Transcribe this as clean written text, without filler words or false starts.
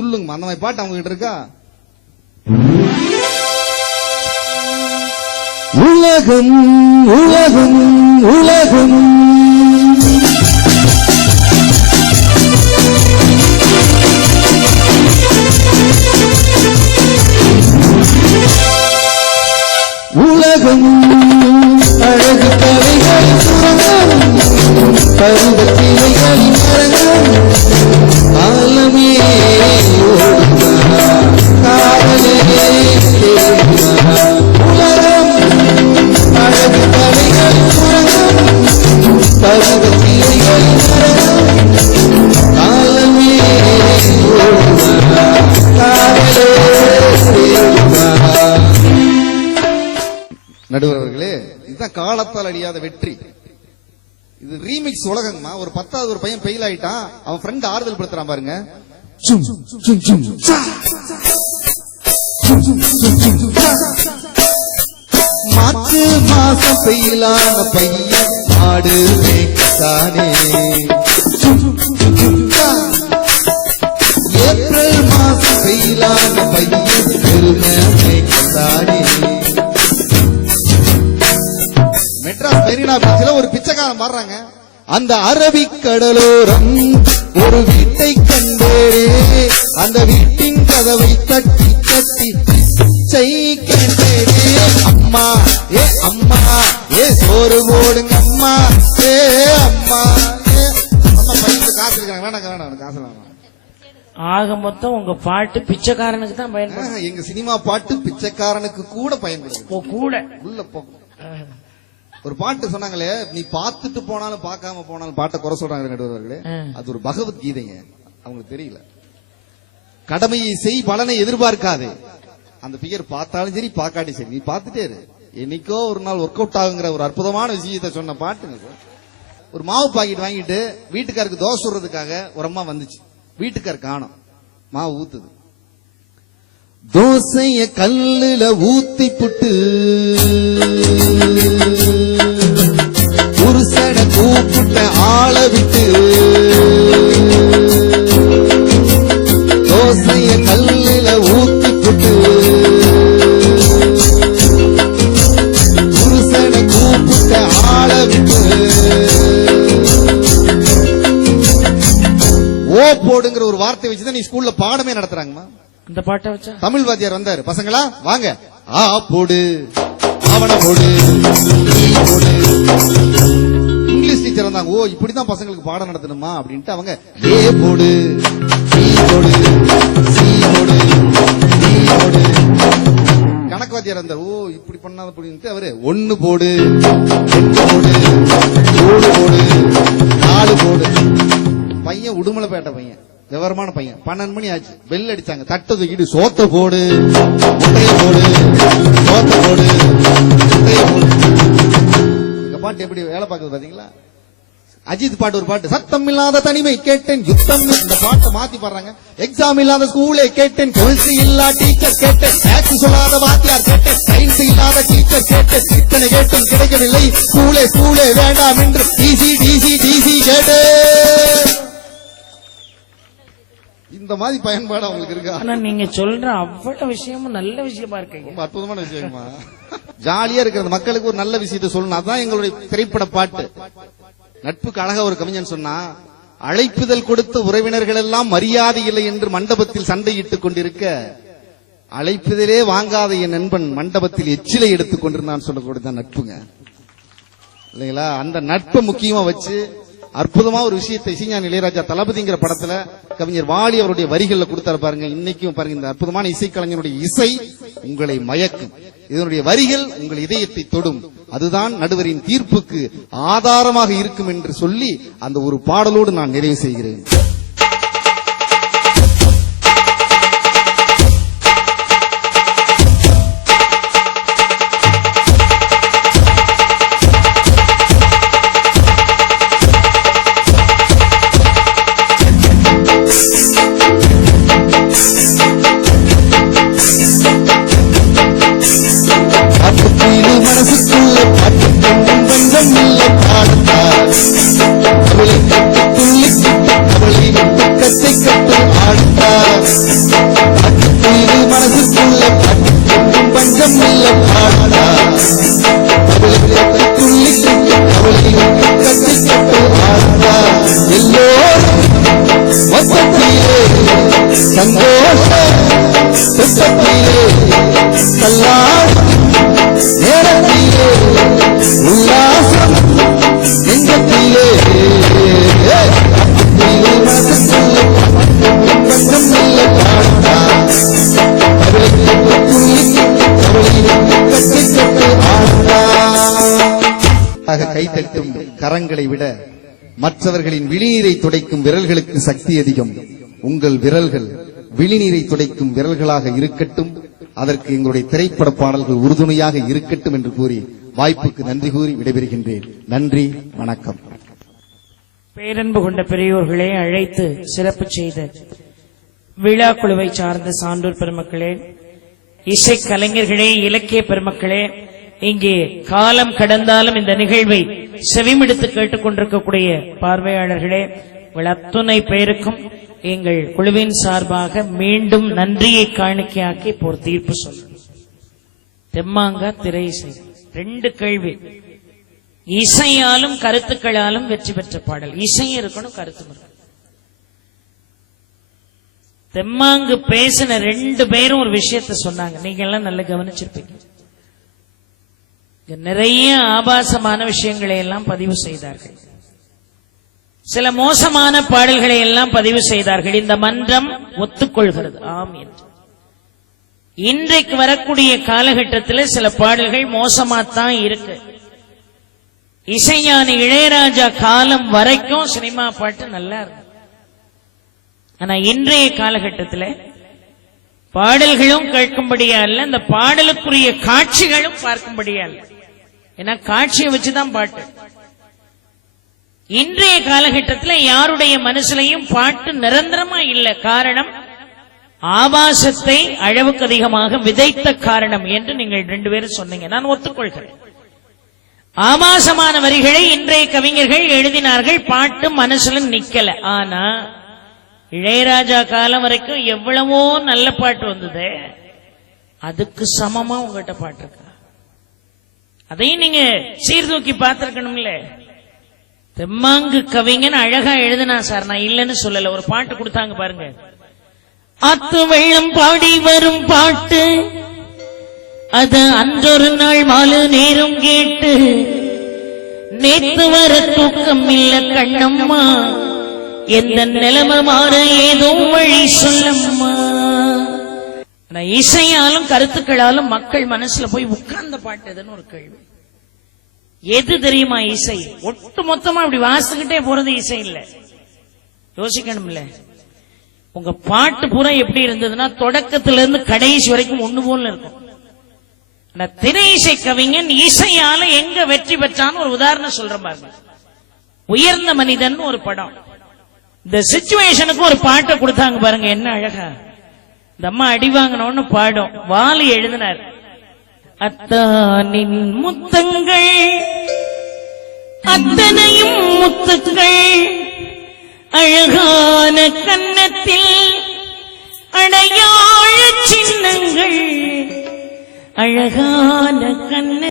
துள்ளுங்கம்மா. அந்த மாதிரி பாட்டு அவங்க கிட்ட இருக்கா? உலகம் உலகம் உலகம் உலகம் அழகு கலைகள் பருவத்திலைகள் ஆலமே காதலே உலகம் அழகு கலைகள் பருவத்திலைகள் ஆலமே காதலே. நடுவர் அவர்களே, இதுதான் காலத்தால் அழியாத வெற்றி. இது ரீமிக்ஸ் உலகங்கம்மா. ஒரு 10வது ஒரு பையன் ஃபெயில் ஆயிட்டான், அவன் ஃப்ரெண்ட் ஆறுதல் படுத்துறான் பாருங்க. மார்ச் மாசம் ஃபெயிலான பையன் ஆடு மேய்க்கத்தானே, ஏப்ரல் மாசம் ஃபெயிலான பையன் பெருமை மேய்க்கத்தானே. மெட்ராஸ் மெரினா பீச்சில் ஒரு பிச்சைக்காரன் மாறுறாங்க. அந்த அரபிக்கடலோரம் ஒரு வீட்டை கண்டே, அந்த வீட்டின் கதவை தட்டி தட்டி பிச்சை கேட்டேனே. அம்மா ஏ அம்மா ஏ சோறு போடுங்க அம்மா ஏ அம்மா ஏ அம்மா. பையனுக்கு காசு இருக்காங்க, வேணாங்க வேணாம் காசு வேணாம். ஆக மொத்தம் உங்க பாட்டு பிச்சைக்காரனுக்கு தான் பயன்படும். எங்க சினிமா பாட்டு பிச்சைக்காரனுக்கு கூட பயன்படும். கூட உள்ள போ. ஒரு பாட்டு சொன்னாங்களே, நீ பார்த்துட்டு போனாலும் பார்க்காம போனாலும் பாட்டை குறை சொல்றாங்க நடுவர்களே. அது ஒரு பகவத்கீதைங்க, அவங்களுக்கு தெரியல. கடமையை செய், பலனை எதிர்பார்க்காதே. அந்த பிகர் பார்த்தாலும் சரி பார்க்காட்டி சரி, நீ பார்த்துட்டே இரு, என்னைக்கோ ஒரு நாள் ஒர்க் அவுட் ஆகுங்கிற ஒரு அற்புதமான விஷயத்தை சொன்ன பாட்டுங்க. ஒரு மாவு பாக்கெட் வாங்கிட்டு வீட்டுக்காருக்கு தோசை சுடுறதுக்காக ஒரு அம்மா வந்துச்சு. வீட்டுக்கார் காணோம், மாவு ஊத்துது. தோசைய கல்லுல ஊத்தி புட்டு புருஷன கூப்பிட்ட ஆள விட்டு, தோசைய கல்லுல ஊத்தி புட்டு புருஷன கூப்பிட்ட ஆள விட்டு. ஓ போடுங்கிற ஒரு வார்த்தை வச்சுதான் நீ ஸ்கூல்ல பாடமே நடத்துறாங்கம்மா. இந்த பாட்டை வச்சா தமிழ் வாத்தியார் வந்தாரு, பசங்களா வாங்க, ஆ போடு அவன போடு போடு. இங்கிலீஷ் டீச்சர் வந்தாங்க, ஓ இப்படிதான் பசங்களுக்கு பாடம் நடத்தணுமா அப்படின்ட்டு அவங்க ஏ போடு பி போடு சி போடு டி போடு. கணக்கு வாத்தியார் வந்தார், ஓ இப்படி பண்ணாத அப்படின்ட்டு அவரு 1 போடு 2 போடு 3 போடு 4 போடு. பையன் உடுமலைப்பேட்டை பையன், விவரமான பையன். 12 மணி ஆச்சு, பெல் அடிச்சாங்க, தட்டு தூக்கிட்டு சோத்த போடு முட்டைய போடு சோத்த போடு முட்டைய போடு. எங்க பாட்டு எப்படி வேலை பார்க்குது பாத்தீங்களா? அஜித் பாட்டு ஒரு பாட்டு, சத்தம் இல்லாத தனிமை கேட்டேன் யுத்தம். இந்த பாட்டை மாத்தி பாடுறாங்க. எக்ஸாம் இல்லாத ஸ்கூலே கேட்டேன், கொலுசு இல்லா டீச்சர் கேட்டேன், மேக்ஸ் சொல்லாத வாத்தியார் கேட்டேன், சயின்ஸ் இல்லாத டீச்சர் கேட்டேன், இத்தனை கேட்டும் கிடைக்கவில்லை, ஸ்கூலே ஸ்கூலே வேண்டாம் என்று டிசி டிசி டிசி கேட்டேன். இந்த மாதிரி பயன்பாடு அவங்களுக்கு இருக்கா? ஆனா நீங்க சொல்ற அவ்வளவு விஷயமும் நல்ல விஷயமா இருக்கு, ரொம்ப அற்புதமான விஷயமா. ஜாலியா இருக்கிறது, மக்களுக்கு ஒரு நல்ல விஷயத்தை சொல்லணும். அதான் எங்களுடைய திரைப்பட பாட்டு. நட்புக்கு அழகா ஒரு கவிஞன் சொன்னா, அழைப்புதல் கொடுத்த உறவினர்கள் எல்லாம் மரியாதை இல்லை என்று மண்டபத்தில் சண்டையிட்டுக் கொண்டிருக்க, அழைப்புதலே வாங்காத என் நண்பன் மண்டபத்தில் எச்சிலை எடுத்துக் கொண்டிருந்தான் சொல்லக்கூடியதான் நட்புங்க, இல்லைங்களா? அந்த நட்பை முக்கியமா வச்சு அற்புதமா ஒரு விஷயத்தை இசைஞானி இளையராஜா தளபதிங்கிற படத்துல கவிஞர் வாலி அவருடைய வரிகள்ல கொடுத்தாரு பாருங்க. இன்னைக்கும் பாருங்க, இந்த அற்புதமான இசைக்கலைஞருடைய இசை உங்களை மயக்கும், இதனுடைய வரிகள் உங்கள் இதயத்தை தொடும். அதுதான் நடுவரின் தீர்ப்புக்கு ஆதாரமாக இருக்கும் என்று சொல்லி அந்த ஒரு பாடலோடு நான் நிறைவு செய்கிறேன். மனசுக்குள்ள பாட்டு சந்தோஷ துக்கத்திலே கல்லாடும் நேரத்திலே உல்லாசம் நெஞ்சத்திலே மனசுக்குள்ள பக்கம் நல்ல பாடா கைத்தட்டும் கரங்களை விட மற்றவர்களின் விழிநீரை துடைக்கும் விரல்களுக்கு சக்தி அதிகம். உங்கள் விரல்கள் விழிநீரை துடைக்கும் விரல்களாக இருக்கட்டும். அதற்கு எங்களுடைய திரைப்பட பாடல்கள் உறுதுணையாக இருக்கட்டும் என்று கூறி வாய்ப்புக்கு நன்றி கூறி விடைபெறுகின்றேன். நன்றி, வணக்கம். பேரன்பு கொண்ட பெரியோர்களே, அழைத்து சிறப்பு செய்த விழா குழுவை சார்ந்த சான்றோர் பெருமக்களே, இசை கலைஞர்களே, இலக்கிய பெருமக்களே, இங்கே காலம் கடந்தாலும் இந்த நிகழ்வை செவிமெடுத்து கேட்டுக் கொண்டிருக்கக்கூடிய பார்வையாளர்களே, அத்துணை பேருக்கும் எங்கள் குழுவின் சார்பாக மீண்டும் நன்றியை காணிக்கையாக்கி இப்போ ஒரு தீர்ப்பு சொல்லணும். தெம்மாங்கா திரை இசை 2 கேள்வி. இசையாலும் கருத்துக்களாலும் வெற்றி பெற்ற பாடல். இசையும் இருக்கணும், கருத்தும் இருக்கணும். தெம்மாங்கு பேசின 2 பேரும் ஒரு விஷயத்த சொன்னாங்க, நீங்க எல்லாம் நல்லா கவனிச்சிருப்பீங்க. நிறைய ஆபாசமான விஷயங்களை எல்லாம் பதிவு செய்தார்கள், சில மோசமான பாடல்களை எல்லாம் பதிவு செய்தார்கள். இந்த மன்றம் ஒத்துக்கொள்கிறது, ஆம் என்று. இன்றைக்கு வரக்கூடிய காலகட்டத்தில் சில பாடல்கள் மோசமாத்தான் இருக்கு. இசைஞானி இளையராஜா காலம் வரைக்கும் சினிமா பாட்டு நல்லா இருக்கு. ஆனா இன்றைய காலகட்டத்தில் பாடல்களும் கேட்கும்படியா இல்ல, இந்த பாடலுக்குரிய காட்சிகளும் பார்க்கும்படியா இல்ல. ஏன்னா காட்சியை வச்சுதான் பாட்டு. இன்றைய காலகட்டத்தில் யாருடைய மனசுலையும் பாட்டு நிரந்தரமா இல்ல. காரணம், ஆபாசத்தை அளவுக்கு அதிகமாக விதைத்த காரணம் என்று நீங்கள் 2 பேரும் சொன்னீங்க, நான் ஒத்துக்கொள்கிறேன். ஆபாசமான வரிகளை இன்றைய கவிஞர்கள் எழுதினார்கள், பாட்டு மனசுல நிக்கல. ஆனா இளையராஜா காலம் வரைக்கும் எவ்வளவோ நல்ல பாட்டு வந்தது, அதுக்கு சமமா உங்ககிட்ட பாட்டு இருக்கா? அதையும் நீங்க சீர்தூக்கி பார்த்திருக்கணும்ல. தெம்மாங்கு கவிஞன் அழகா எழுதினா சார், நான் இல்லைன்னு சொல்லல. ஒரு பாட்டு கொடுத்தாங்க பாருங்க, அத்து வெள்ளம் பாடி வரும் பாட்டு, அது அன்றொரு நாள் மாலு நேரம் கேட்டு, நேத்து வர தூக்கம் இல்ல கண்ணம்மா, எந்த நிலைமை மாற ஏதோ வழி சொல்லம்மா. இசையாலும் கருத்துக்களாலும் மக்கள் மனசுல போய் உட்கார்ந்த பாட்டு எதுன்னு ஒரு கேள்வி. எது தெரியுமா இசை? ஒட்டு மொத்தமா அப்படி வாசிக்கிட்டே போறது இசை இல்ல, யோசிக்கணும்ல. உங்க பாட்டு பூரா எப்படி இருந்ததுன்னா தொடக்கத்துல இருந்து கடைசி வரைக்கும் ஒண்ணு போல இருக்கும். திரை இசை கவிஞன் இசையால எங்க வெற்றி பெற்றான்னு ஒரு உதாரணம் சொல்றேன் பாருங்க. உயர்ந்த மனிதன் ஒரு படம், இந்த சிச்சுவேஷனுக்கு ஒரு பாட்டை கொடுத்தாங்க பாருங்க, என்ன அழகா. இந்த அம்மா அடி வாங்கினோன்னு பாடும், வாலி எழுதினார். அத்தானின் முத்தங்கள் அத்தனையும் முத்துக்கள், அழகான கன்னத்தில் அடையாள சின்னங்கள், அழகான கன்னத்தில்